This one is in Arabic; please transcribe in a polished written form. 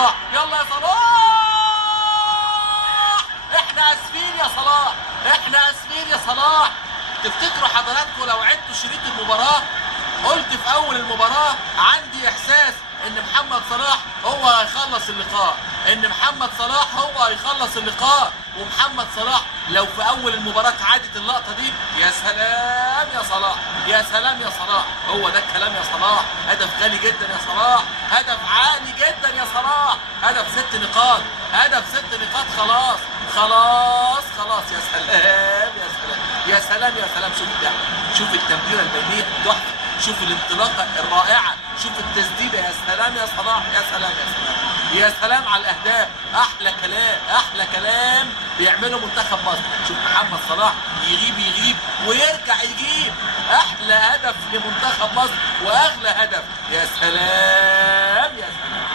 صلاح، يلا يا صلاح. احنا اسفين يا صلاح، احنا اسفين يا صلاح. تفتكروا حضراتكم لو عدتوا شريط المباراة قلت في اول المباراة عندي احساس ان محمد صلاح هو هيخلص اللقاء، ان محمد صلاح هو هيخلص اللقاء. ومحمد صلاح لو في اول المباراة عادت اللقطة دي، يا سلام يا صلاح، يا سلام يا صلاح. هو ده الكلام يا صلاح. هدف غالي جدا يا صلاح، هدف عالي جدا يا صلاح، هدف 6 نقاط، هدف 6 نقاط. خلاص خلاص خلاص. يا سلام يا سلام يا سلام يا سلام. شوف اللعب، شوف التمريرة البينية تحفة، شوف الانطلاقة الرائعة، شوف التسديدة. يا سلام يا صلاح، يا سلام يا سلام يا سلام على الاهداف. احلى كلام، احلى كلام بيعمله منتخب مصر. شوف محمد صلاح يغيب ويرجع يجيب. احلى هدف لمنتخب مصر واغلى هدف. يا سلام يا سلام.